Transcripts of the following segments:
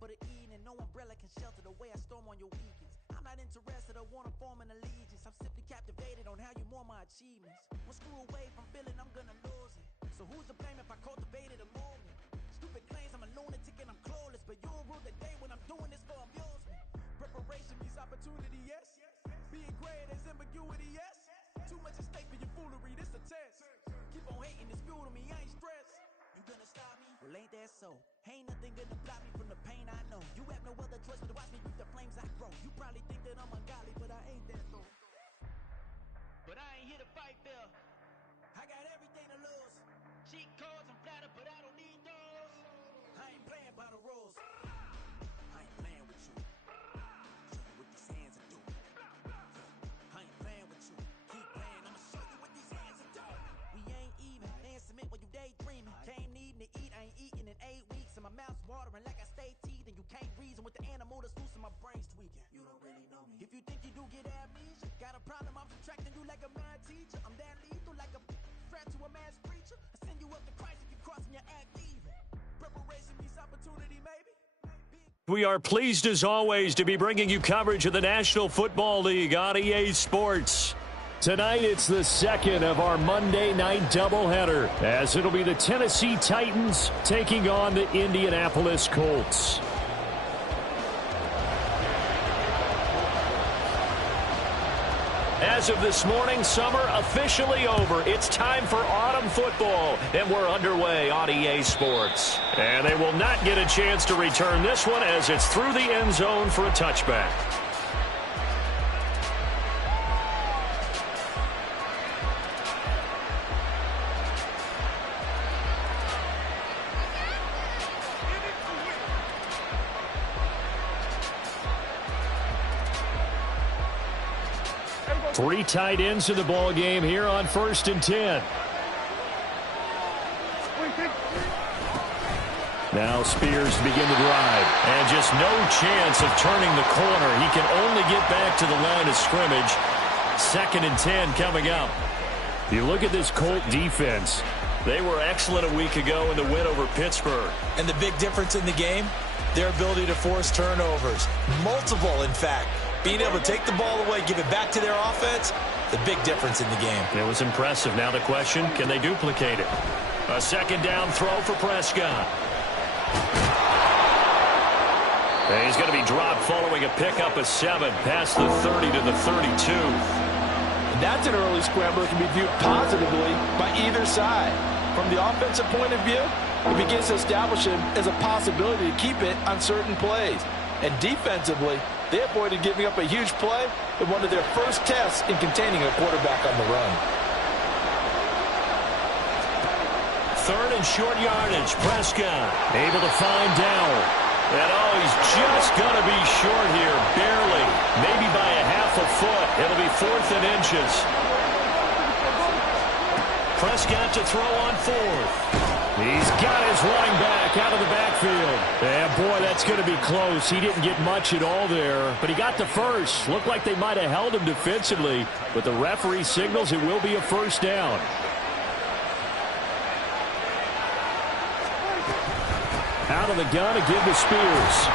for the evening. No umbrella can shelter the way I storm on your weekends. I'm not interested or want to form an allegiance. I'm simply captivated on how you more my achievements. One screw away from feeling I'm gonna lose it. So who's to blame if I cultivated a movement? Stupid claims I'm a lunatic and I'm clueless, but you'll rule the day when I'm doing this for amusement. Preparation means opportunity, yes. Being great is ambiguity, yes. Too much at stake for your foolery, this a test. Keep on hating, it's fuel to me, I ain't stressed. You gonna stop me? Well, ain't that so? Ain't nothing gonna block me from the pain I know. You have no other choice but to watch me reap the flames I grow. You probably think that I'm ungodly, but I ain't that though. But I ain't here to fight fair. I got everything to lose. Cheat codes, I'm flattered, but I don't need those. I ain't playing by the rules. I ain't playing with you. Show you what these hands will do. I ain't playing with you. Keep playing, I'ma show you what these hands will do. We ain't even. They ain't submit when you daydreaming. Came needing to eat, I ain't eating in 8 weeks. And my mouth's watering like I stay teething. You can't reason with the animal that's loose and my brain's tweaking. You don't really know me. If you think you do get amnesia, got a problem, I'm subtracting you like a mad teacher. I'm that lethal like a threat to a mass preacher. I send you up to Christ if you're crossing your act evil. Preparation means opportunity, maybe. We are pleased as always to be bringing you coverage of the National Football League on EA Sports. Tonight it's the second of our Monday night doubleheader, as it'll be the Tennessee Titans taking on the Indianapolis Colts. As of this morning, summer officially over. It's time for autumn football, and we're underway on EA Sports. And they will not get a chance to return this one as it's through the end zone for a touchback. Three tight ends in the ball game here on 1st and 10. Now Spears to begin the drive. And just no chance of turning the corner. He can only get back to the line of scrimmage. 2nd and 10 coming up. You look at this Colt defense. They were excellent a week ago in the win over Pittsburgh. And the big difference in the game? Their ability to force turnovers. Multiple, in fact. Being able to take the ball away, give it back to their offense, the big difference in the game. It was impressive. Now the question, can they duplicate it? A 2nd down throw for Prescott. And he's going to be dropped following a pickup of 7 past the 30 to the 32. And that's an early scramble that can be viewed positively by either side. From the offensive point of view, it begins to establish him as a possibility to keep it on certain plays. And defensively, they avoided giving up a huge play in one of their first tests in containing a quarterback on the run. 3rd and short yardage. Prescott able to find Dowell. And he's just going to be short here, barely. Maybe by a half a foot. It'll be 4th and inches. Prescott to throw on 4th. He's got his running back out of the backfield. And, boy, that's going to be close. He didn't get much at all there, but he got the first. Looked like they might have held him defensively, but the referee signals it will be a 1st down. Out of the gun to give to Spears.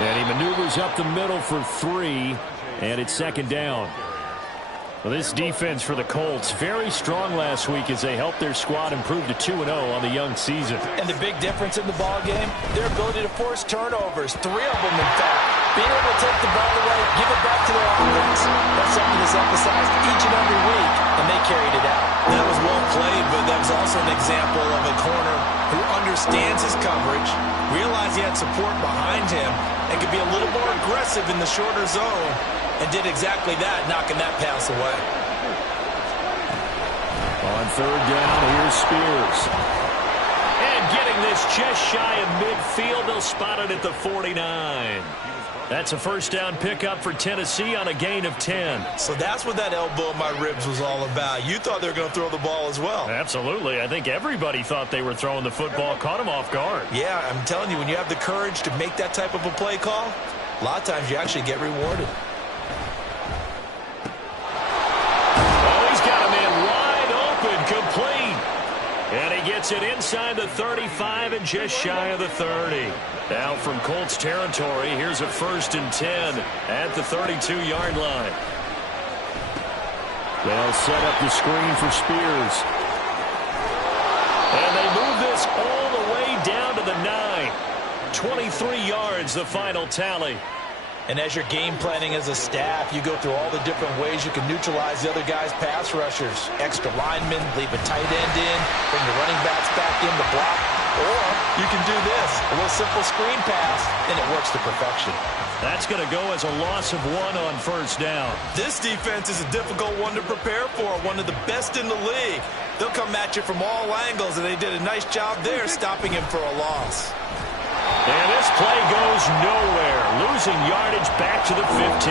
And he maneuvers up the middle for 3, and it's 2nd down. Well, this defense for the Colts, very strong last week as they helped their squad improve to 2-0 on the young season. And the big difference in the ball game, their ability to force turnovers, 3 of them in fact. Being able to take the ball away, give it back to their offense. That's something that's emphasized each and every week, and they carried it out. That was well played, but that was also an example of a corner who understands his coverage, realized he had support behind him, and could be a little more aggressive in the shorter zone, and did exactly that, knocking that pass away. On 3rd down, here's Spears. And getting this just shy of midfield, they'll spot it at the 49. That's a 1st down pickup for Tennessee on a gain of 10. So that's what that elbow in my ribs was all about. You thought they were going to throw the ball as well. Absolutely. I think everybody thought they were throwing the football, caught him off guard. Yeah, I'm telling you, when you have the courage to make that type of a play call, a lot of times you actually get rewarded. Gets it inside the 35 and just shy of the 30. Now from Colts territory, here's a 1st and 10 at the 32-yard line. They'll set up the screen for Spears. And they move this all the way down to the 9. 23 yards, the final tally. And as you're game planning as a staff, you go through all the different ways you can neutralize the other guy's pass rushers. Extra linemen, leave a tight end in, bring the running backs back in to block. Or you can do this, a little simple screen pass, and it works to perfection. That's going to go as a loss of 1 on 1st down. This defense is a difficult one to prepare for, one of the best in the league. They'll come at you from all angles, and they did a nice job there stopping him for a loss. And this play goes nowhere, losing yardage back to the 15.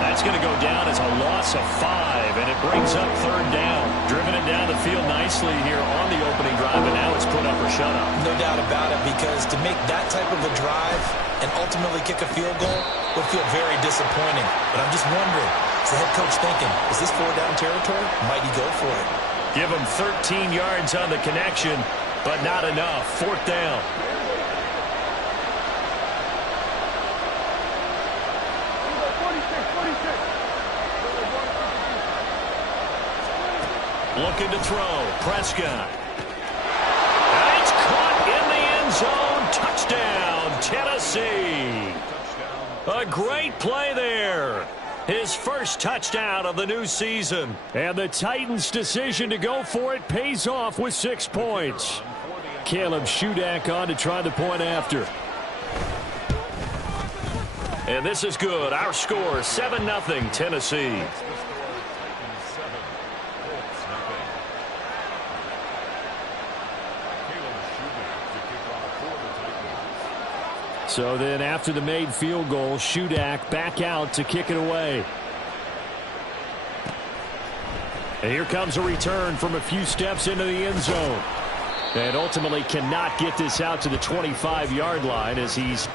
That's going to go down as a loss of 5, and it brings up 3rd down. Driven it down the field nicely here on the opening drive, and now it's put up or shut up. No doubt about it, because to make that type of a drive and ultimately kick a field goal would feel very disappointing. But I'm just wondering, is the head coach thinking, is this 4-down territory? Might he go for it? Give him 13 yards on the connection, but not enough. 4th down. Looking to throw. Prescott. And it's caught in the end zone. Touchdown, Tennessee. A great play there. His first touchdown of the new season. And the Titans' decision to go for it pays off with 6 points. Caleb Shudak on to try the point after. And this is good. Our score, 7-0 Tennessee. So then after the made field goal, Shudak back out to kick it away. And here comes a return from a few steps into the end zone. And ultimately cannot get this out to the 25-yard line as he's...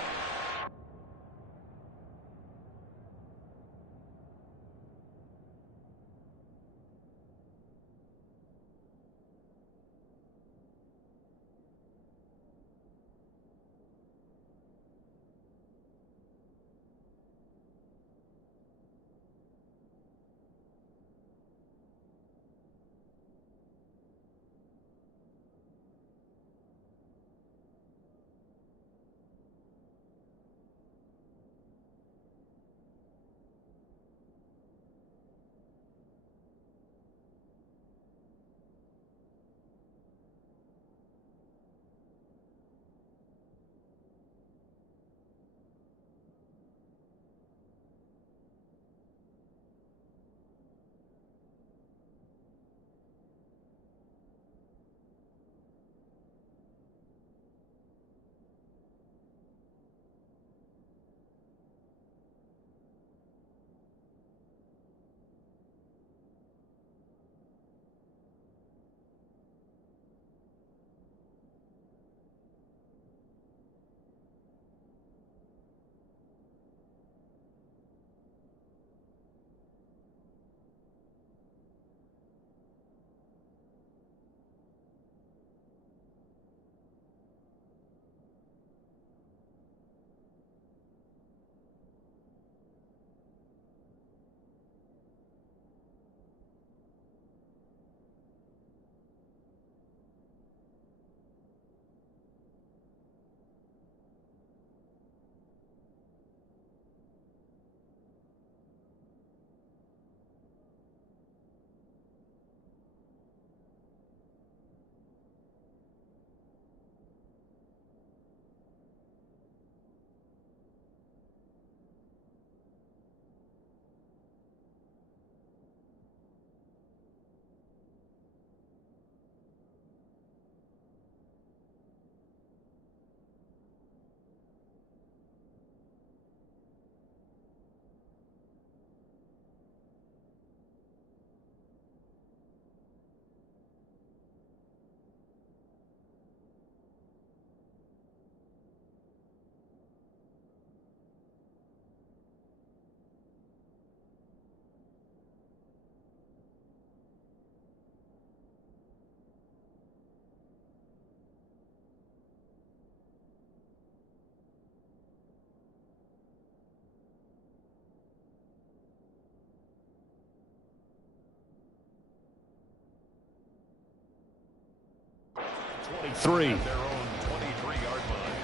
23. At their own 23-yard line.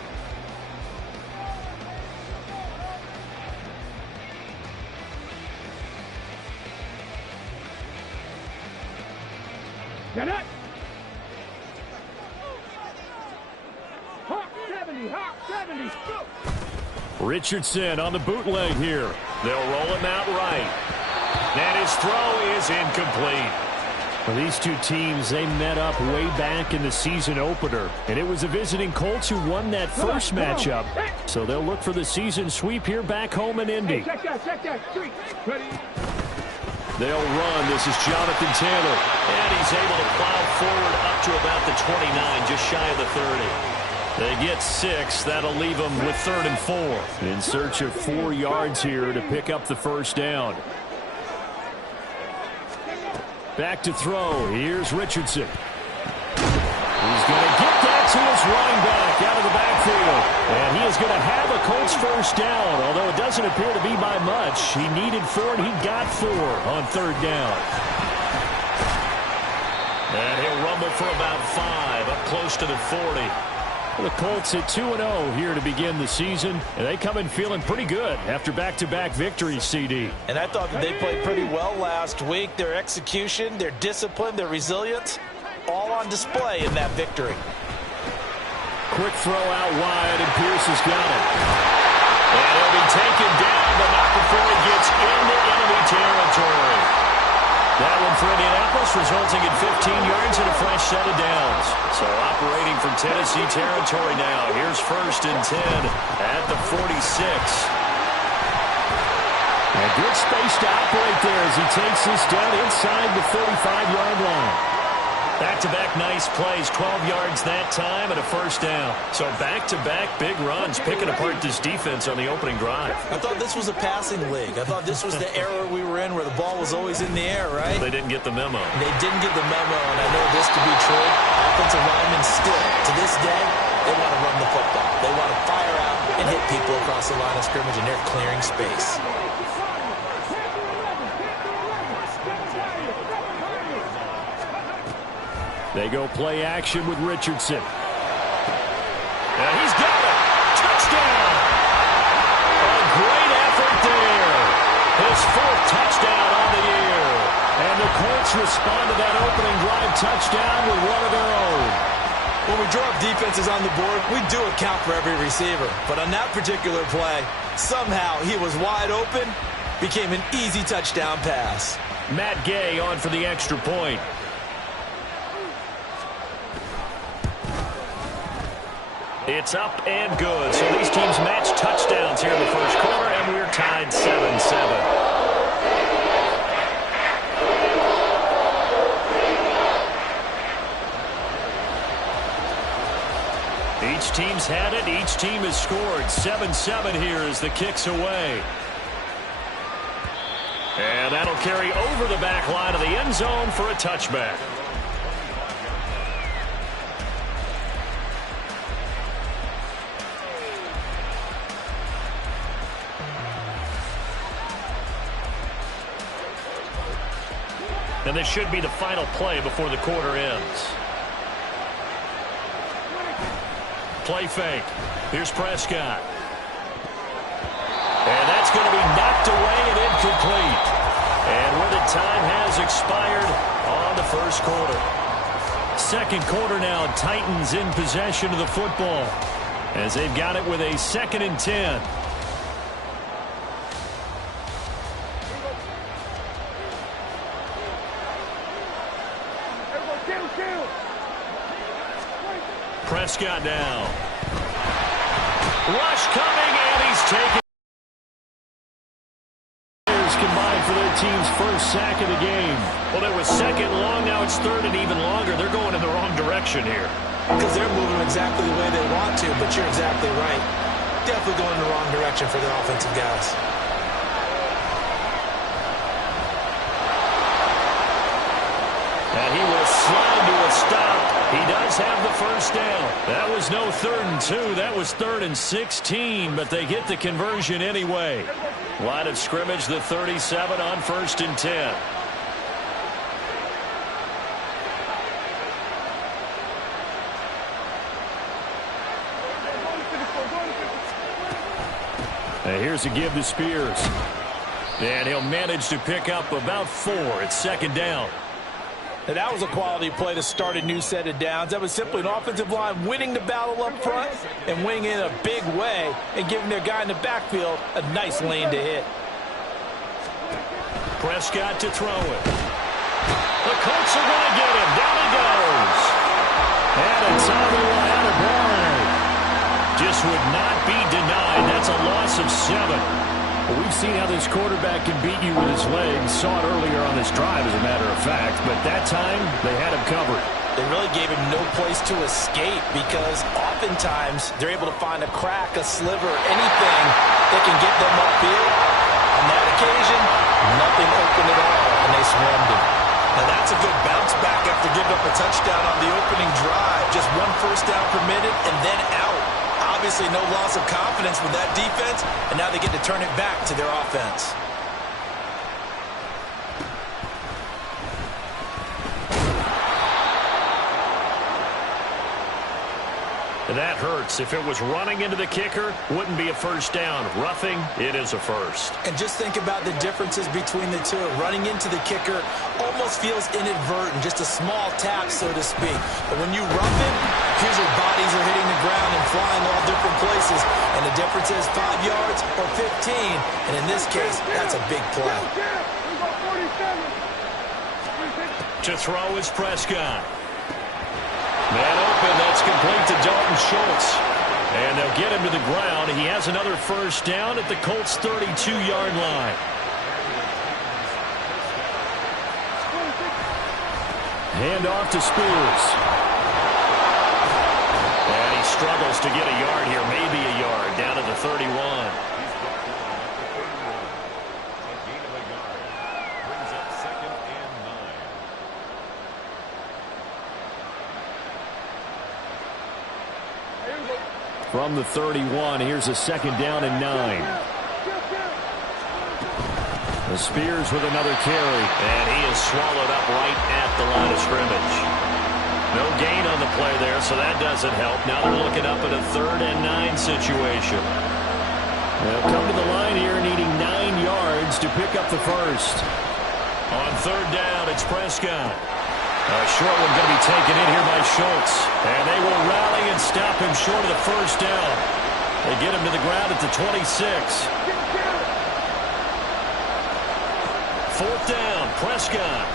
Get it! Hawk 70, Hawk 70, go! Richardson on the bootleg here. They'll roll him out right. And his throw is incomplete. Well, these two teams, they met up way back in the season opener. And it was the visiting Colts who won that first matchup. So they'll look for the season sweep here back home in Indy. Check that, street. Ready? They'll run. This is Jonathan Taylor. And he's able to plow forward up to about the 29, just shy of the 30. They get 6. That'll leave them with 3rd and 4. In search of 4 yards here to pick up the first down. Back to throw. Here's Richardson. He's going to get that to his running back out of the backfield. And he is going to have a Colts first down, although it doesn't appear to be by much. He needed 4, and he got 4 on 3rd down. And he'll rumble for about 5, up close to the 40. The Colts at 2-0 here to begin the season, and they come in feeling pretty good after back-to-back victories, CD. And I thought that they played pretty well last week. Their execution, their discipline, their resilience, all on display in that victory. Quick throw out wide, and Pierce has got it. And he'll be taken down, but not before he gets into enemy territory. That one for Indianapolis, resulting in 15 yards and a fresh set of downs. So operating from Tennessee territory now. Here's 1st and 10 at the 46. And good space to operate there as he takes this down inside the 35-yard line. Back-to-back nice plays, 12 yards that time and a first down. So back-to-back big runs, picking apart this defense on the opening drive. I thought this was a passing league. I thought this was the era we were in where the ball was always in the air, right? They didn't get the memo. They didn't get the memo, and I know this to be true. Offensive linemen still, to this day, they want to run the football. They want to fire out and hit people across the line of scrimmage, and they're clearing space. They go play action with Richardson. And he's got it. Touchdown. A great effort there. His 4th touchdown on the year. And the Colts respond to that opening drive touchdown with one of their own. When we draw up defenses on the board, we do account for every receiver. But on that particular play, somehow he was wide open, became an easy touchdown pass. Matt Gay on for the extra point. It's up and good. So these teams match touchdowns here in the first quarter, and we're tied 7-7. Each team's had it. Each team has scored. 7-7 here as the kick's away. And that'll carry over the back line of the end zone for a touchback. And this should be the final play before the quarter ends. Play fake. Here's Prescott. And that's going to be knocked away and incomplete. And where the time has expired on the first quarter. Second quarter now, Titans in possession of the football as they've got it with a 2nd and 10. Prescott down. Rush coming, and he's taken. Combined for their team's first sack of the game. Well, there was 2nd long. Now it's 3rd and even longer. They're going in the wrong direction here. Because they're moving exactly the way they want to, but you're exactly right. Definitely going in the wrong direction for their offensive guys. And he will slide to a stop. He does have the first down. That was no 3rd and 2. That was 3rd and 16, but they get the conversion anyway. Line of scrimmage, the 37 on 1st and 10. And here's a give to Spears. And he'll manage to pick up about 4. It's second down. And that was a quality play to start a new set of downs. That was simply an offensive line winning the battle up front and winning in a big way and giving their guy in the backfield a nice lane to hit. Prescott to throw it. The Colts are going to get him. Down he goes. And it's on the line of Barnard. Just would not be denied. That's a loss of 7. Well, we've seen how this quarterback can beat you with his legs. Saw it earlier on this drive, as a matter of fact. But that time, they had him covered. They really gave him no place to escape because oftentimes they're able to find a crack, a sliver, anything that can get them upfield. On that occasion, nothing open at all, and they swarmed him. Now that's a good bounce back after giving up a touchdown on the opening drive. Just 1 first down permitted and then out. Obviously no loss of confidence with that defense, and now they get to turn it back to their offense. That hurts. If it was running into the kicker, wouldn't be a first down. Roughing, it is a first. And just think about the differences between the two. Running into the kicker almost feels inadvertent, just a small tap, so to speak. But when you rough it, here's your bodies are hitting the ground and flying all different places. And the difference is 5 yards or 15. And in this case, that's a big play. To throw is Prescott. Man open, that's complete to Dalton Schultz. And they'll get him to the ground. He has another first down at the Colts' 32-yard line. Hand off to Spears. And he struggles to get a yard here, maybe a yard, down at the 31. From the 31, here's a second down and 9. The Spears with another carry. And he is swallowed up right at the line of scrimmage. No gain on the play there, so that doesn't help. Now they're looking up at a 3rd and 9 situation. They'll come to the line here needing 9 yards to pick up the first. On 3rd down, it's Prescott. A short one going to be taken in here by Schultz. And they will rally and stop him short of the first down. They get him to the ground at the 26. 4th down, Prescott.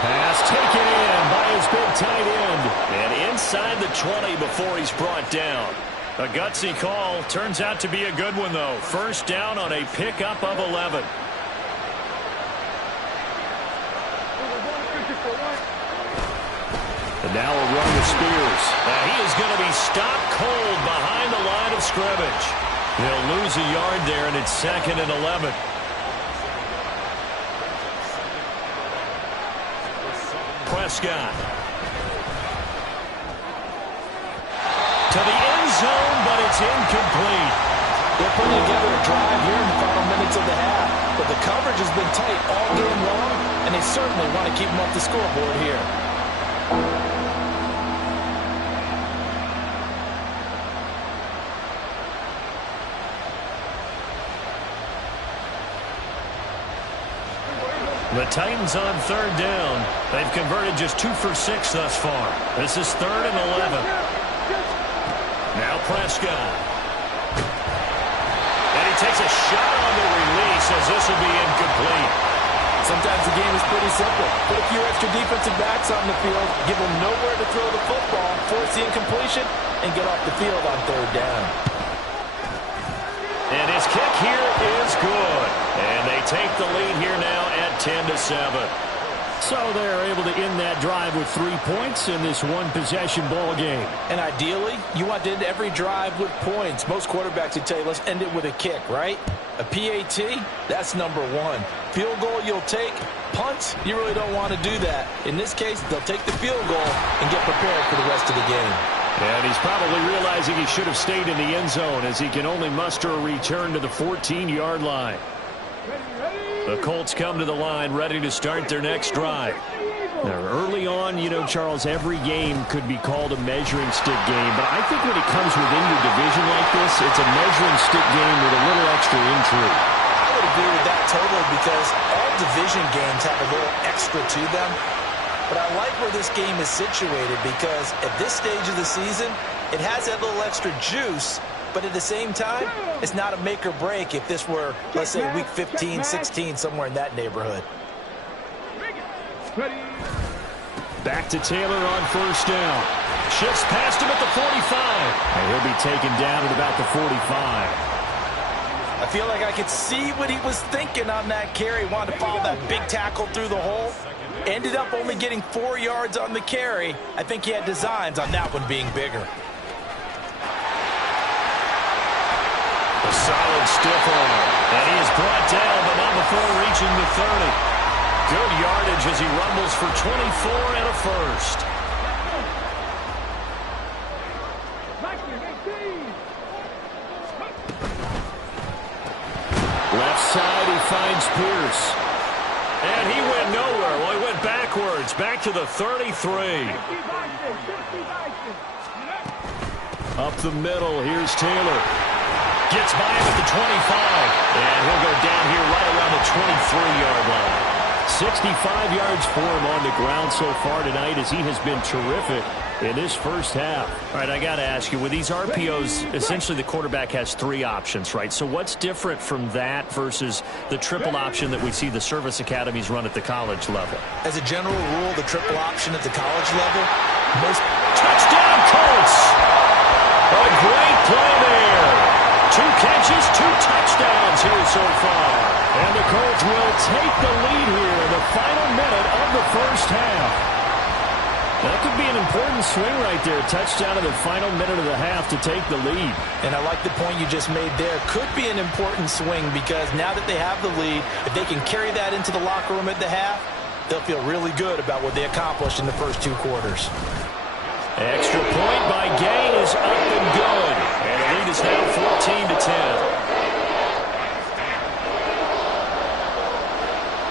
Pass taken in by his big tight end. And inside the 20 before he's brought down. A gutsy call. Turns out to be a good one, though. First down on a pickup of 11. And now a run to Spears. And he is going to be stopped cold behind the line of scrimmage. He'll lose a yard there, and it's 2nd and 11. Prescott. To the end zone, but it's incomplete. They're putting together a drive here in the final minutes of the half. But the coverage has been tight all game long, and they certainly want to keep them off the scoreboard here. The Titans on 3rd down. They've converted just 2 for 6 thus far. This is 3rd and 11. Now Prescott. And he takes a shot on the release as this will be incomplete. Sometimes the game is pretty simple. Put a few extra defensive backs on the field, give them nowhere to throw the football, force the incompletion, and get off the field on 3rd down. And his kick here is good. And they take the lead here now at 10-7. So they're able to end that drive with 3 points in this one-possession ball game. And ideally, you want to end every drive with points. Most quarterbacks would tell you, let's end it with a kick, right? A PAT, that's number 1. Field goal you'll take. Punts, you really don't want to do that. In this case, they'll take the field goal and get prepared for the rest of the game. And he's probably realizing he should have stayed in the end zone as he can only muster a return to the 14-yard line. The Colts come to the line ready to start their next drive. Now, early on, Charles, every game could be called a measuring stick game, but I think when it comes within your division like this, it's a measuring stick game with a little extra intrigue. I would agree with that totally because all division games have a little extra to them. But I like where this game is situated because at this stage of the season, it has that little extra juice, but at the same time, it's not a make or break if this were, let's say, week 15, 16, somewhere in that neighborhood. Back to Taylor on first down. Shifts past him at the 45. And he'll be taken down at about the 45. I feel like I could see what he was thinking on that carry. Wanted to follow that big tackle through the hole. Ended up only getting 4 yards on the carry. I think he had designs on that one being bigger. A solid stiff arm. And he is brought down, but not before reaching the 30. Good yardage as he rumbles for 24 and a first. Left side, he finds Pierce. And he went nowhere. Well, he went backwards, back to the 33. Up the middle, here's Taylor. Gets by him at the 25. And he'll go down here right around the 23-yard line. 65 yards for him on the ground so far tonight as he has been terrific in this first half. All right, I got to ask you, with these RPOs, essentially the quarterback has 3 options, right? So what's different from that versus the triple option that we see the service academies run at the college level? As a general rule, the triple option at the college level, most... Touchdown, Colts! A great play there. 2 catches, 2 touchdowns here so far. And the Colts will take the lead here in the final minute of the first half. That could be an important swing right there. Touchdown in the final minute of the half to take the lead. And I like the point you just made there. Could be an important swing because now that they have the lead, if they can carry that into the locker room at the half, they'll feel really good about what they accomplished in the first 2 quarters. Extra point by Gay is up and good. And the lead is now 14-10.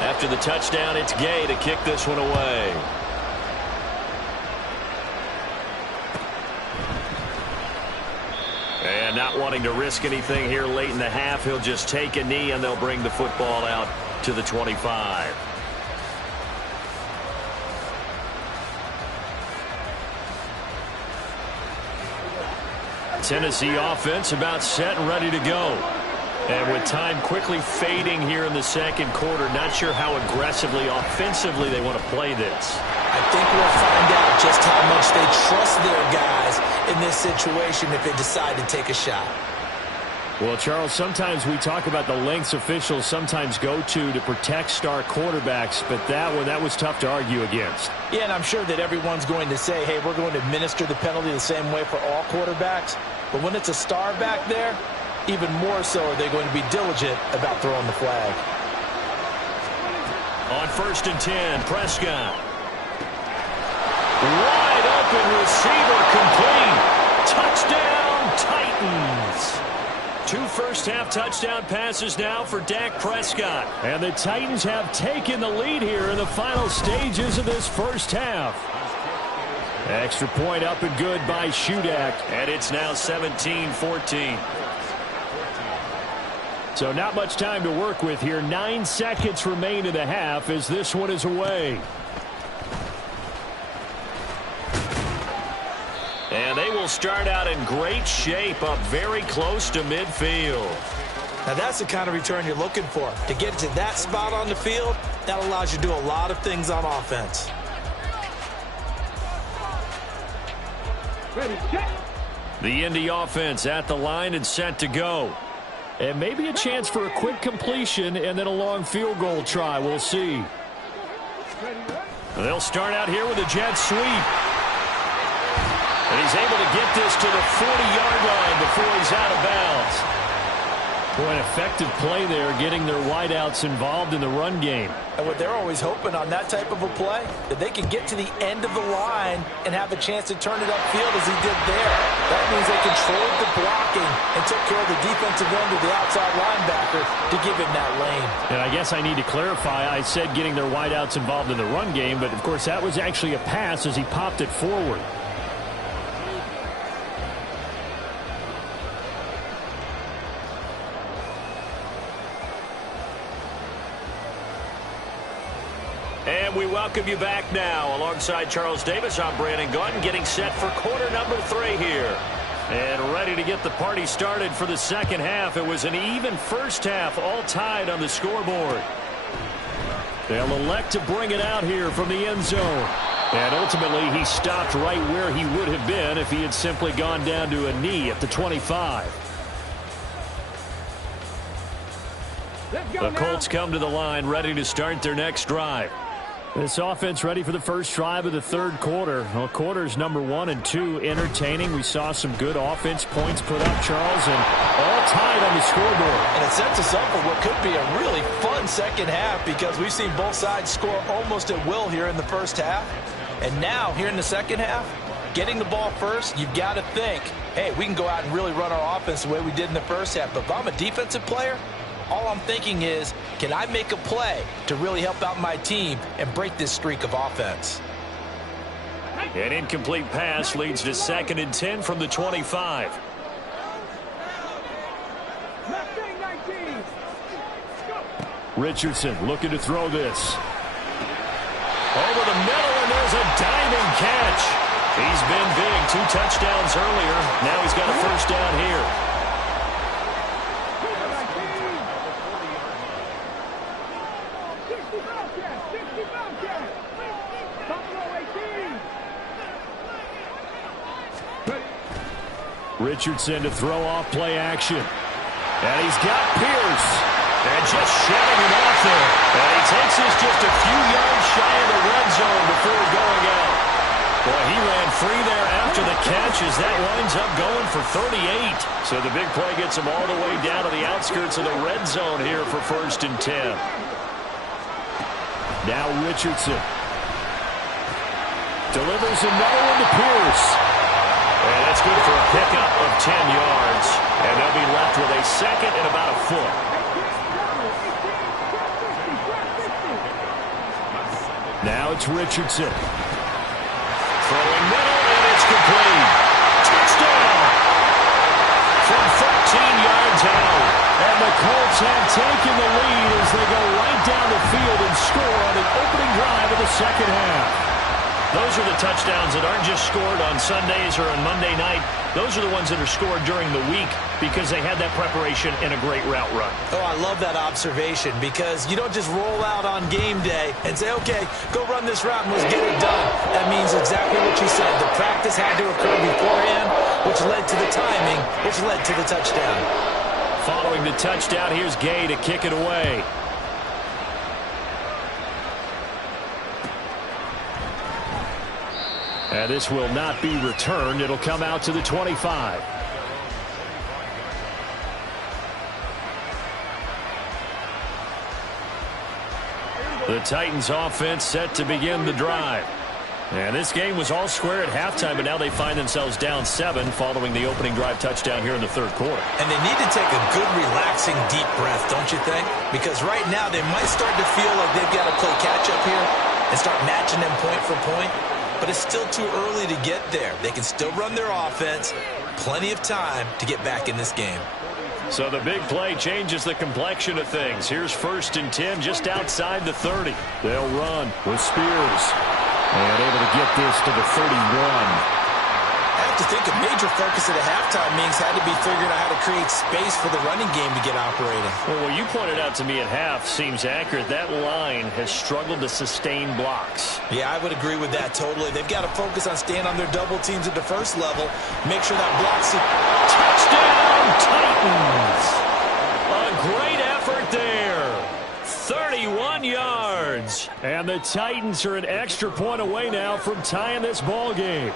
After the touchdown, it's Gay to kick this one away. And not wanting to risk anything here late in the half, he'll just take a knee and they'll bring the football out to the 25. Tennessee offense about set and ready to go. And with time quickly fading here in the second quarter, not sure how aggressively, offensively they want to play this. I think we'll find out just how much they trust their guys in this situation if they decide to take a shot. Well, Charles, sometimes we talk about the lengths officials sometimes go to protect star quarterbacks, but that was tough to argue against. Yeah, and I'm sure that everyone's going to say, hey, we're going to administer the penalty the same way for all quarterbacks. But when it's a star back there, even more so are they going to be diligent about throwing the flag. On 1st and 10, Prescott. Wide open receiver complete. Touchdown, Titans. 2 first-half touchdown passes now for Dak Prescott. And the Titans have taken the lead here in the final stages of this first half. Extra point up and good by Shudak. And it's now 17-14. So not much time to work with here. 9 seconds remain in the half as this one is away. And they will start out in great shape, up very close to midfield. Now that's the kind of return you're looking for. To get to that spot on the field, that allows you to do a lot of things on offense. The Indy offense at the line and set to go. And maybe a chance for a quick completion and then a long field goal try. We'll see. They'll start out here with a jet sweep. And he's able to get this to the 40-yard line before he's out of bounds. Boy, an effective play there, getting their wideouts involved in the run game. And what they're always hoping on that type of a play, that they can get to the end of the line and have a chance to turn it upfield as he did there. That means they controlled the blocking and took care of the defensive end of the outside linebacker to give him that lane. And I guess I need to clarify, I said getting their wideouts involved in the run game, but of course that was actually a pass as he popped it forward. And we welcome you back now. Alongside Charles Davis, I'm Brandon Gaudin, getting set for quarter number 3 here. And ready to get the party started for the second half. It was an even first half, all tied on the scoreboard. They'll elect to bring it out here from the end zone. And ultimately, he stopped right where he would have been if he had simply gone down to a knee at the 25. The Colts come to the line, ready to start their next drive. This offense ready for the first drive of the third quarter. Well, quarters number 1 and 2 entertaining. We saw some good offense points put up, Charles, and all tied on the scoreboard. And it sets us up for what could be a really fun second half because we've seen both sides score almost at will here in the first half. And now, here in the second half, getting the ball first, you've got to think, hey, we can go out and really run our offense the way we did in the first half. But if I'm a defensive player, all I'm thinking is, can I make a play to really help out my team and break this streak of offense? An incomplete pass leads to 2nd and 10 from the 25. Richardson looking to throw this. Over the middle, and there's a diving catch. He's been big. 2 touchdowns earlier. Now he's got a first down here. Richardson to throw off play action. And he's got Pierce. And just shedding him off there. And he takes this just a few yards shy of the red zone before going out. Boy, he ran free there after the catch as that winds up going for 38. So the big play gets him all the way down to the outskirts of the red zone here for 1st and 10. Now Richardson. Delivers another one to Pierce. And that's good for a pickup of 10 yards. And they'll be left with a 2nd and about a foot. Now it's Richardson. Throwing middle, and it's complete. Touchdown! From 13 yards out. And the Colts have taken the lead as they go right down the field and score on the opening drive of the second half. Those are the touchdowns that aren't just scored on Sundays or on Monday night. Those are the ones that are scored during the week because they had that preparation and a great route run. Oh, I love that observation because you don't just roll out on game day and say, okay, go run this route and let's get it done. That means exactly what you said. The practice had to occur beforehand, which led to the timing, which led to the touchdown. Following the touchdown, here's Gay to kick it away. And this will not be returned. It'll come out to the 25. The Titans offense set to begin the drive. And this game was all square at halftime, but now they find themselves down 7 following the opening drive touchdown here in the third quarter. And they need to take a good, relaxing, deep breath, don't you think? Because right now they might start to feel like they've got to play catch-up here and start matching them point for point. But it's still too early to get there. They can still run their offense. Plenty of time to get back in this game. So the big play changes the complexion of things. Here's 1st and 10 just outside the 30. They'll run with Spears. And able to get this to the 31. I have to think a major focus at the halftime means had to be figuring out how to create space for the running game to get operating. Well, what you pointed out to me at half seems accurate. That line has struggled to sustain blocks. Yeah, I would agree with that totally. They've got to focus on staying on their double teams at the first level. Make sure that blocks it. Touchdown, Titans! A great effort there. 31 yards. And the Titans are an extra point away now from tying this ball game.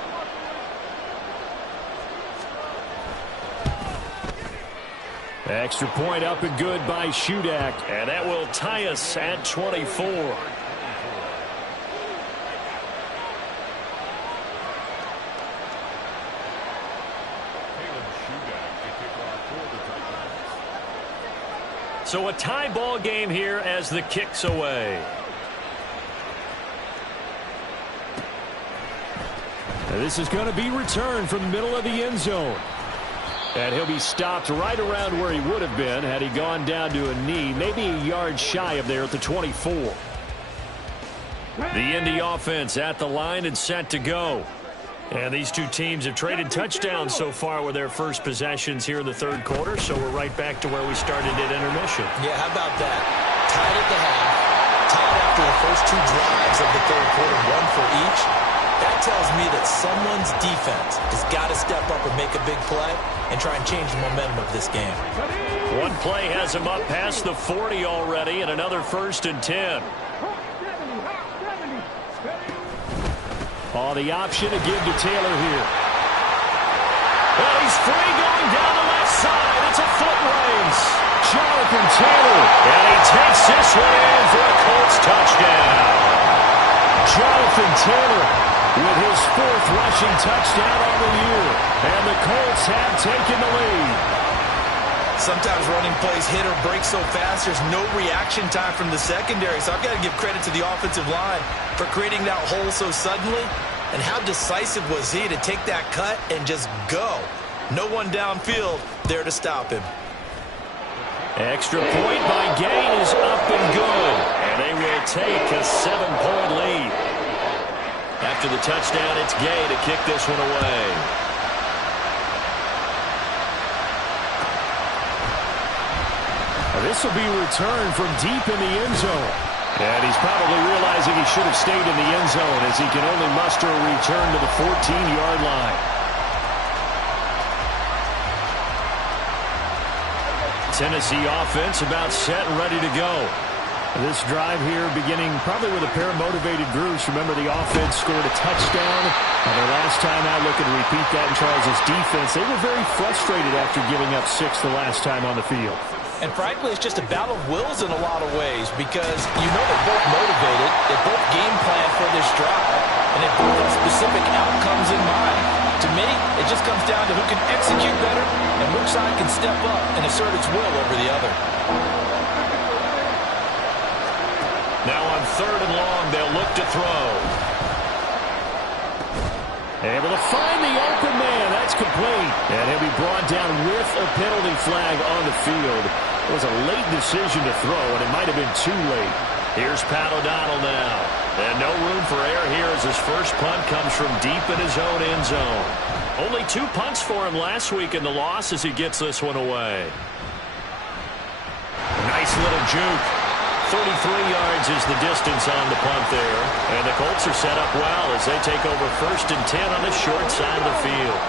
Extra point up and good by Shudak. And that will tie us at 24. So a tie ball game here as the kick's away. And this is going to be returned from the middle of the end zone. And he'll be stopped right around where he would have been had he gone down to a knee, maybe a yard shy of there at the 24. The Indy offense at the line and set to go. And these two teams have traded touchdowns so far with their first possessions here in the third quarter, so we're right back to where we started at intermission. Yeah, how about that? Tied at the half, tied after the first two drives of the third quarter, one for each. That tells me that someone's defense has got to step up and make a big play and try and change the momentum of this game. One play has him up past the 40 already, and another 1st and 10. Oh, the option to give to Taylor here. Well, he's free going down the left side. It's a foot race. Jonathan Taylor. And he takes this one in for a Colts touchdown. Jonathan Taylor with his 4th rushing touchdown on the year. And the Colts have taken the lead. Sometimes running plays hit or break so fast, there's no reaction time from the secondary. So I've got to give credit to the offensive line for creating that hole so suddenly. And how decisive was he to take that cut and just go? No one downfield there to stop him. Extra point by Gay is up and good. And they will take a 7-point lead. After the touchdown, it's Gay to kick this one away. This will be returned from deep in the end zone. And he's probably realizing he should have stayed in the end zone as he can only muster a return to the 14-yard line. Tennessee offense about set and ready to go. This drive here beginning probably with a pair of motivated groups. Remember, the offense scored a touchdown. And their last time out, looking to repeat that in Charles' defense. They were very frustrated after giving up 6 the last time on the field. And frankly, it's just a battle of wills in a lot of ways because you know they're both motivated, they both game plan for this drive, and they both have specific outcomes in mind. To me, it just comes down to who can execute better and which side can step up and assert its will over the other. Now on 3rd and long, they'll look to throw. Able to find the open man. That's complete. And he'll be brought down with a penalty flag on the field. It was a late decision to throw, and it might have been too late. Here's Pat O'Donnell now. And no room for error here as his first punt comes from deep in his own end zone. Only 2 punts for him last week in the loss as he gets this one away. Nice little juke. 33 yards is the distance on the punt there. And the Colts are set up well as they take over 1st and 10 on the short side of the field.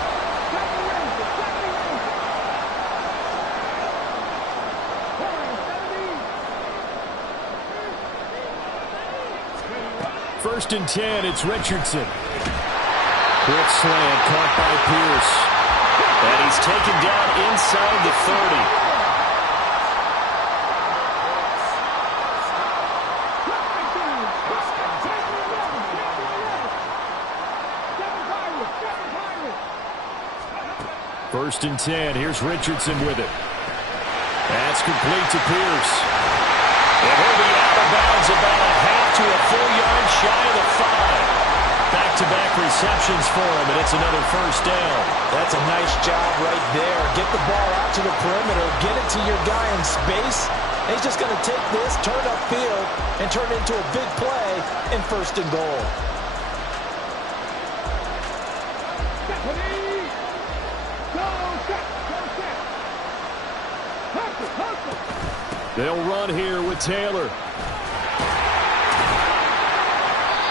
First and 10, it's Richardson. Quick slant caught by Pierce. And he's taken down inside the 30. First and 10. Here's Richardson with it. That's complete to Pierce. And he'll be out of bounds about a half to a full yard shy of the 5. Back-to-back receptions for him, and it's another first down. That's a nice job right there. Get the ball out to the perimeter. Get it to your guy in space. And he's just going to take this, turn upfield, and turn it into a big play in 1st and goal. They'll run here with Taylor.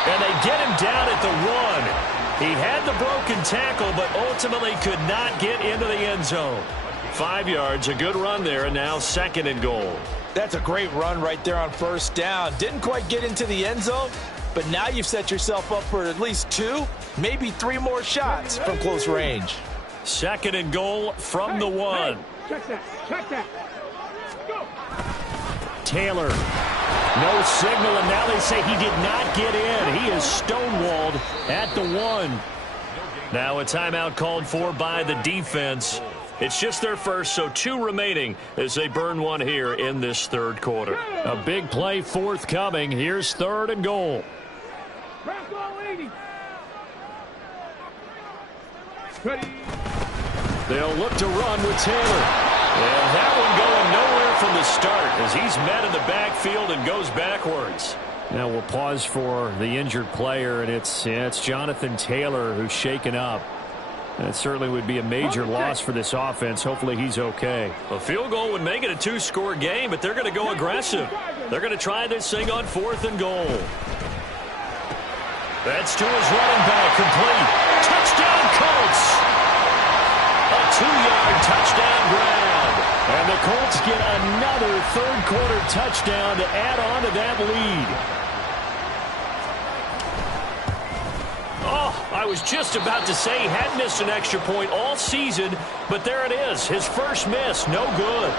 And they get him down at the 1. He had the broken tackle, but ultimately could not get into the end zone. 5 yards, a good run there, and now 2nd and goal. That's a great run right there on 1st down. Didn't quite get into the end zone, but now you've set yourself up for at least 2, maybe 3 more shots from close range. 2nd and goal from the 1. Check that. Check that. Go. Taylor. No signal, and now they say he did not get in. He is stonewalled at the 1. Now a timeout called for by the defense. It's just their first, so 2 remaining as they burn 1 here in this 3rd quarter. A big play forthcoming. Here's 3rd and goal. Back all 80. Ready. They'll look to run with Taylor. And that one going nowhere from the start as he's met in the backfield and goes backwards. Now we'll pause for the injured player, and it's Jonathan Taylor who's shaken up. That certainly would be a major loss for this offense. Hopefully he's okay. A field goal would make it a 2-score game, but they're going to go aggressive. They're going to try this thing on 4th and goal. That's to his running back, complete. Touchdown, Colts! A 2-yard touchdown grab. And the Colts get another 3rd quarter touchdown to add on to that lead. Oh, I was just about to say he had missed an extra point all season, but there it is. His first miss, no good.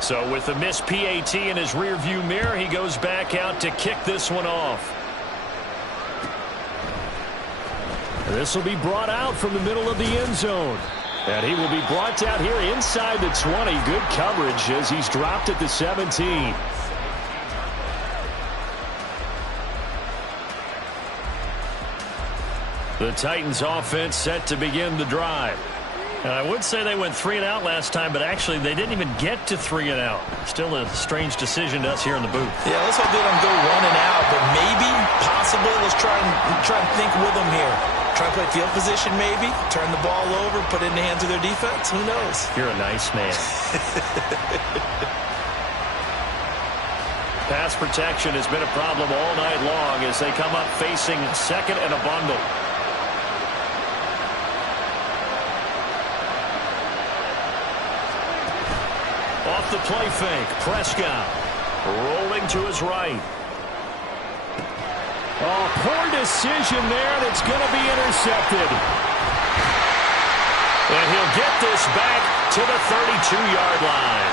So with the missed PAT in his rearview mirror, he goes back out to kick this one off. This will be brought out from the middle of the end zone. And he will be brought out here inside the 20. Good coverage as he's dropped at the 17. The Titans offense set to begin the drive. And I would say they went 3 and out last time, but actually they didn't even get to 3 and out. Still a strange decision to us here in the booth. Yeah, let's hope they don't go 1 and out, but maybe, possibly, let's try and think with them here. Try to play field position maybe, turn the ball over, put it in the hands of their defense. Who knows? You're a nice man. Pass protection has been a problem all night long as they come up facing 2nd and a bundle. Off the play fake, Prescott rolling to his right. Oh, poor decision there, and it's going to be intercepted. And he'll get this back to the 32-yard line.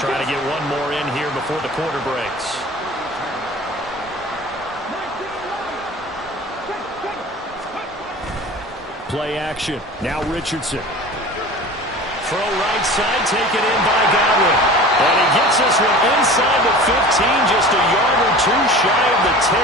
Trying to get one more in here before the quarter breaks. Play action, now Richardson. Throw right side, taken in by Godwin. And he gets this one inside the 15, just a yard or 2 shy of the 10.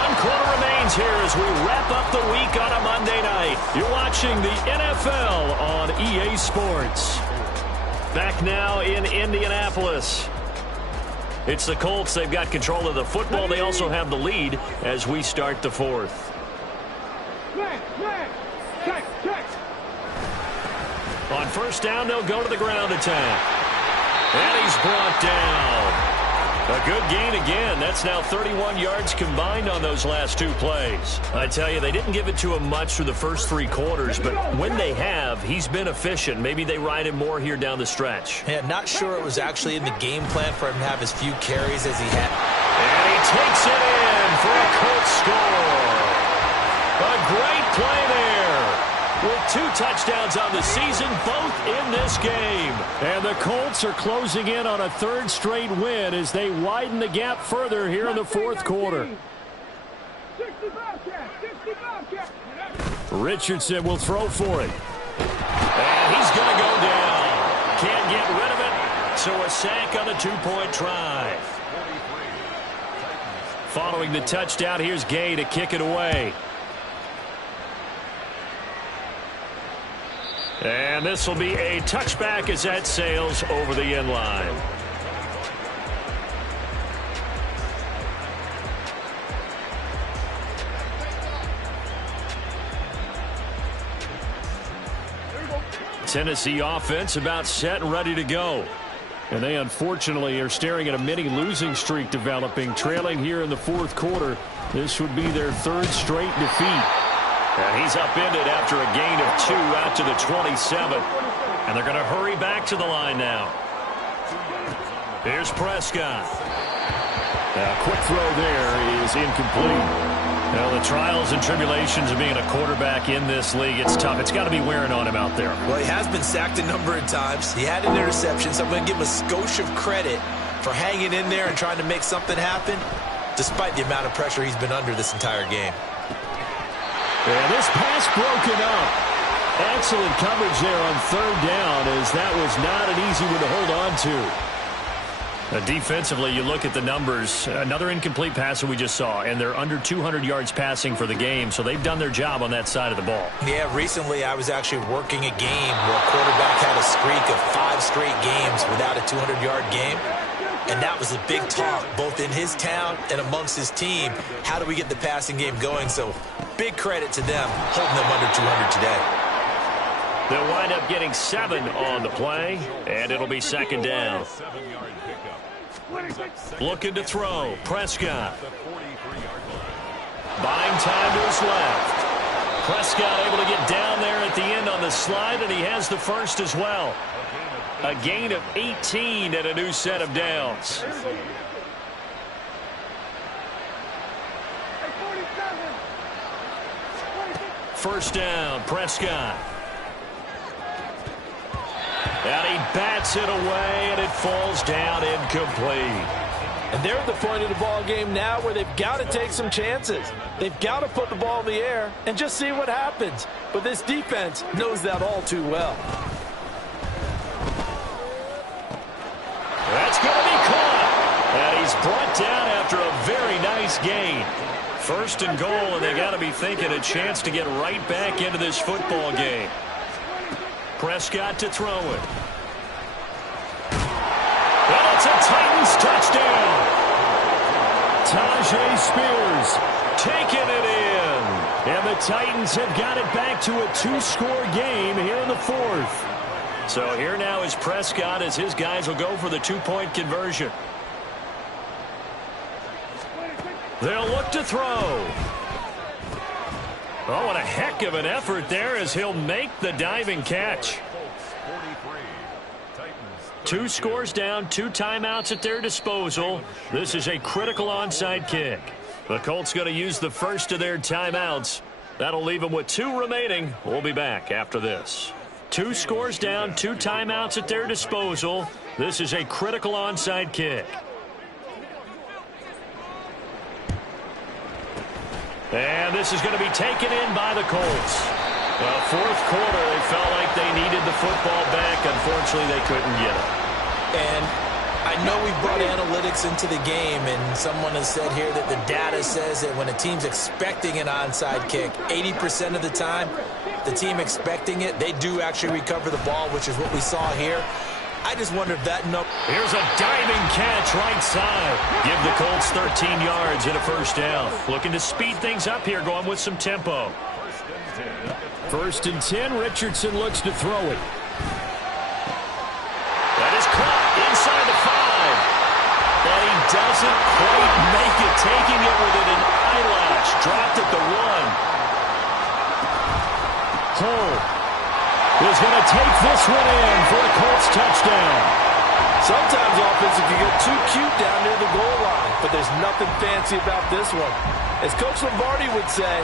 1 quarter remains here as we wrap up the week on a Monday night. You're watching the NFL on EA Sports. Back now in Indianapolis. It's the Colts. They've got control of the football. They also have the lead as we start the 4th. On 1st down, they'll go to the ground attack. And he's brought down. A good gain again. That's now 31 yards combined on those last 2 plays. I tell you, they didn't give it to him much through the first 3 quarters, but when they have, he's been efficient. Maybe they ride him more here down the stretch. Yeah, not sure it was actually in the game plan for him to have as few carries as he had. And he takes it in for a Colts score. A great play there. With 2 touchdowns on the season, both in this game. And the Colts are closing in on a 3rd straight win as they widen the gap further here in the 4th quarter. Richardson will throw for it. And he's going to go down. Can't get rid of it, so a sack on the 2-point try. Following the touchdown, here's Gay to kick it away. And this will be a touchback as that sails over the end line. Tennessee offense about set and ready to go. And they unfortunately are staring at a mini losing streak developing, trailing here in the fourth quarter. This would be their third straight defeat. And he's upended after a gain of 2 out to the 27. And they're going to hurry back to the line now. Here's Prescott. A quick throw there is incomplete. Well, the trials and tribulations of being a quarterback in this league, it's tough. It's got to be wearing on him out there. Well, he has been sacked a number of times. He had an interception, so I'm going to give him a skosh of credit for hanging in there and trying to make something happen, despite the amount of pressure he's been under this entire game. Yeah, this pass broken up. Excellent coverage there on third down, as that was not an easy one to hold on to. Defensively, you look at the numbers. Another incomplete pass that we just saw, and they're under 200 yards passing for the game, so they've done their job on that side of the ball. Yeah, recently I was actually working a game where a quarterback had a streak of 5 straight games without a 200-yard game, and that was a big talk both in his town and amongst his team. How do we get the passing game going? So big credit to them holding them under 200 today. They'll wind up getting 7 on the play, and it'll be second down. Looking to throw. Prescott. Buying time to his left. Prescott able to get down there at the end on the slide, and he has the first as well. A gain of 18 and a new set of downs. First down, Prescott. And he bats it away, and it falls down incomplete. And they're at the point of the ball game now where they've got to take some chances. They've got to put the ball in the air and just see what happens. But this defense knows that all too well. That's going to be caught. And he's brought down after a very nice gain. First and goal, and they got to be thinking a chance to get right back into this football game. Prescott to throw it. And it's a Titans touchdown. Tyjae Spears taking it in. And the Titans have got it back to a 2-score game here in the fourth. So here now is Prescott as his guys will go for the 2-point conversion. They'll look to throw. Oh, what a heck of an effort there as he'll make the diving catch. 2 scores down, 2 timeouts at their disposal. This is a critical onside kick. The Colts going to use the first of their timeouts. That'll leave them with 2 remaining. We'll be back after this. 2 scores down, 2 timeouts at their disposal. This is a critical onside kick. And this is going to be taken in by the Colts. Well, fourth quarter, they felt like they needed the football back. Unfortunately, they couldn't get it. And I know we brought analytics into the game, and someone has said here that the data says that when a team's expecting an onside kick, 80% of the time, the team expecting it, they do actually recover the ball, which is what we saw here. I just wonder if that number... Here's a diving catch right side. Give the Colts 13 yards and a first down. Looking to speed things up here, going with some tempo. First and 10, Richardson looks to throw it. That is caught inside the 5. And he doesn't quite make it, taking it within an eyelash. Dropped at the 1. Hull is going to take this one in for a Colts touchdown. Sometimes offensive can get too cute down near the goal line, but there's nothing fancy about this one. As Coach Lombardi would say,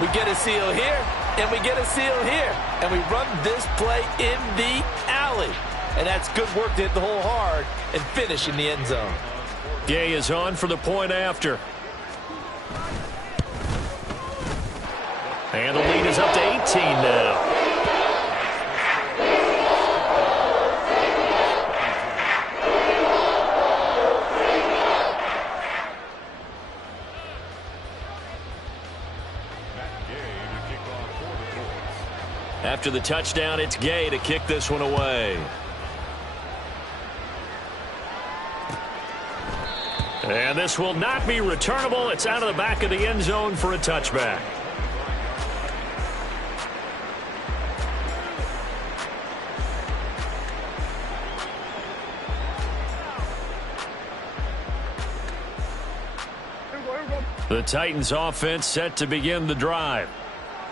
we get a seal here, and we get a seal here, and we run this play in the alley. And that's good work to hit the hole hard and finish in the end zone. Gay is on for the point after. And the lead is up to 18 now. After the touchdown, it's Gay to kick this one away. And this will not be returnable. It's out of the back of the end zone for a touchback. The Titans offense set to begin the drive.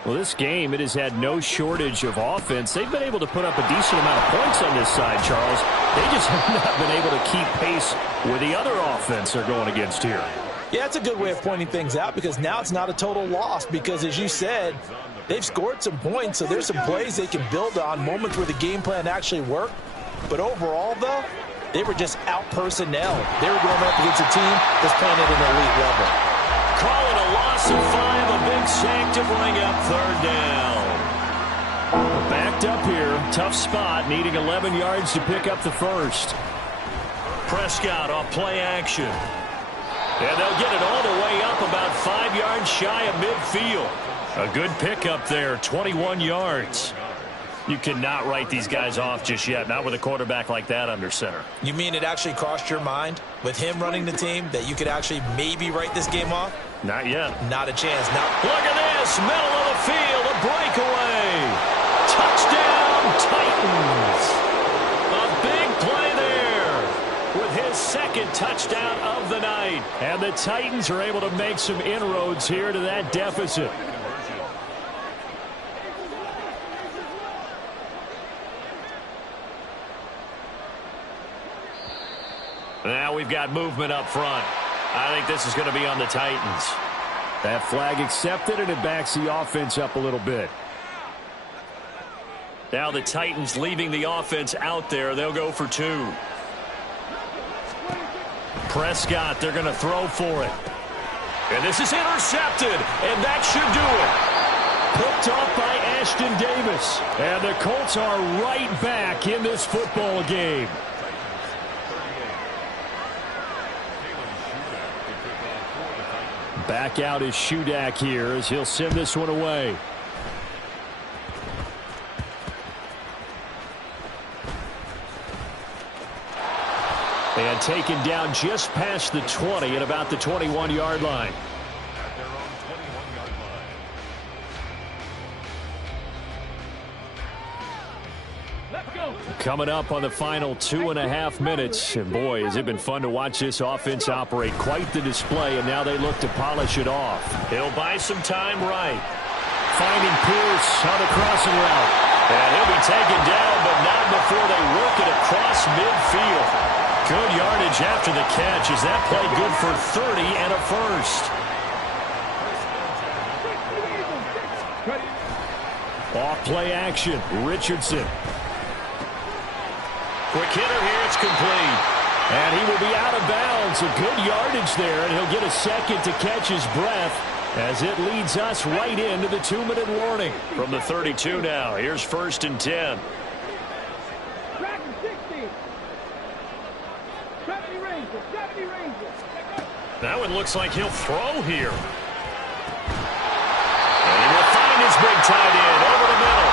Well, this game, it has had no shortage of offense. They've been able to put up a decent amount of points on this side, Charles. They just have not been able to keep pace with the other offense they're going against here. Yeah, it's a good way of pointing things out because now it's not a total loss because, as you said, they've scored some points, so there's some plays they can build on, moments where the game plan actually worked. But overall, though, they were just out-personnel. They were going up against a team that's playing at an elite level. Call it a loss of 5, a big sack to bring up third down. Backed up here, tough spot, needing 11 yards to pick up the first. Prescott off play action. And they'll get it all the way up about 5 yards shy of midfield. A good pickup there, 21 yards. You cannot write these guys off just yet, not with a quarterback like that under center. You mean it actually crossed your mind with him running the team that you could actually maybe write this game off? Not yet. Not a chance. Now, look at this, middle of the field, a breakaway. Touchdown, Titans. A big play there with his second touchdown of the night. And the Titans are able to make some inroads here to that deficit. Now we've got movement up front. I think this is going to be on the Titans. That flag accepted, and it backs the offense up a little bit. Now the Titans leaving the offense out there. They'll go for 2. Prescott, they're going to throw for it. And this is intercepted, and that should do it. Picked off by Ashton Davis. And the Colts are right back in this football game. Back out is Shudak here as he'll send this one away. And taken down just past the 20 at about the 21-yard line. Coming up on the final 2.5 minutes. And boy, has it been fun to watch this offense operate. Quite the display, and now they look to polish it off. He'll buy some time right. Finding Pierce on the crossing route. And he'll be taken down, but not before they work it across midfield. Good yardage after the catch. Is that play good for 30 and a first? Off play action. Richardson. Quick hitter here, it's complete. And he will be out of bounds. A good yardage there, and he'll get a second to catch his breath as it leads us right into the 2-minute warning. From the 32 now, here's 1st and 10. That one looks like he'll throw here. And he will find his big tight end over the middle.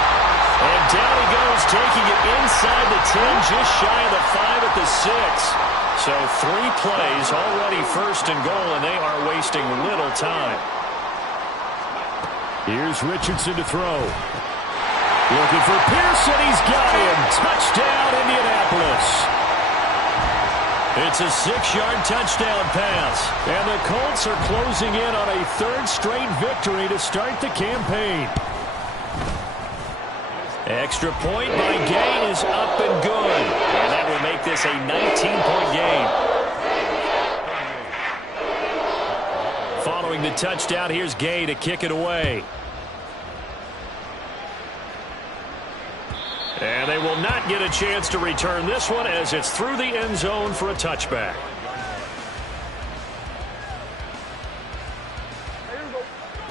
And down he goes, taking it inside the 10, just shy of the 5 at the 6. So 3 plays, already 1st and goal, and they are wasting little time. Here's Richardson to throw. Looking for Pearson, he's got him. Touchdown, Indianapolis. It's a 6-yard touchdown pass. And the Colts are closing in on a 3rd straight victory to start the campaign. Extra point by Gay is up and good. And that will make this a 19-point game. Following the touchdown, here's Gay to kick it away. And they will not get a chance to return this one as it's through the end zone for a touchback.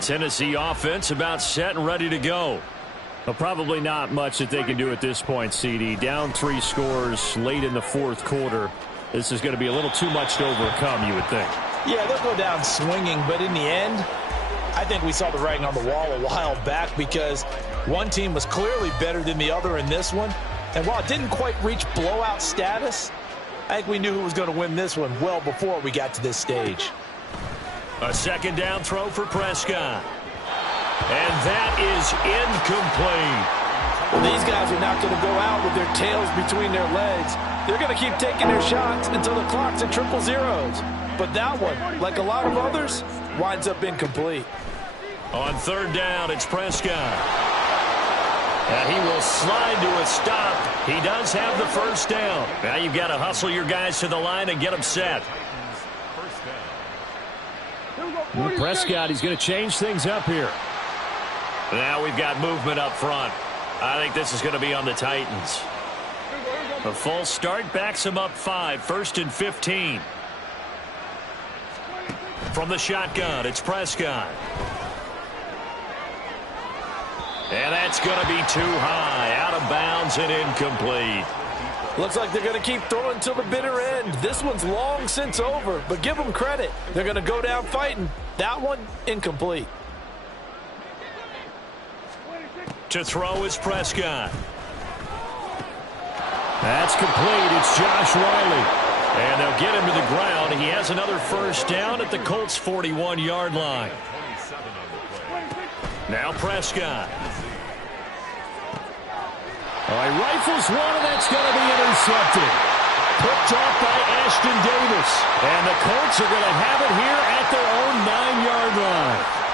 Tennessee offense about set and ready to go. Well, probably not much that they can do at this point, CD. Down 3 scores late in the 4th quarter. This is going to be a little too much to overcome, you would think. Yeah, they'll go down swinging, but in the end, I think we saw the writing on the wall a while back because one team was clearly better than the other in this one. And while it didn't quite reach blowout status, I think we knew who was going to win this one well before we got to this stage. A 2nd down throw for Prescott. And that is incomplete. Well, these guys are not going to go out with their tails between their legs. They're going to keep taking their shots until the clock's at 000. But that one, like a lot of others, winds up incomplete. On third down, it's Prescott. And he will slide to a stop. He does have the first down. Now you've got to hustle your guys to the line and get them set. Prescott, he's going to change things up here. Now we've got movement up front. I think this is going to be on the Titans. A false start backs him up 5, 1st and 15. From the shotgun, it's Prescott. And that's going to be too high, out of bounds and incomplete. Looks like they're going to keep throwing till the bitter end. This one's long since over, but give them credit. They're going to go down fighting. That one, incomplete. To throw is Prescott. That's complete. It's Josh Riley. And they'll get him to the ground. He has another first down at the Colts' 41-yard line. Now Prescott. All right, rifles one, and that's going to be intercepted. Picked off by Ashton Davis. And the Colts are going to have it here at their own 9-yard line.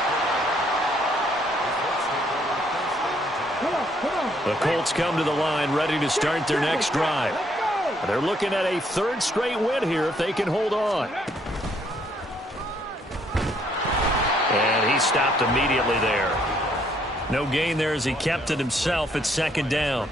The Colts come to the line ready to start their next drive. They're looking at a third straight win here if they can hold on. And he stopped immediately there. No gain there as he kept it himself at second down.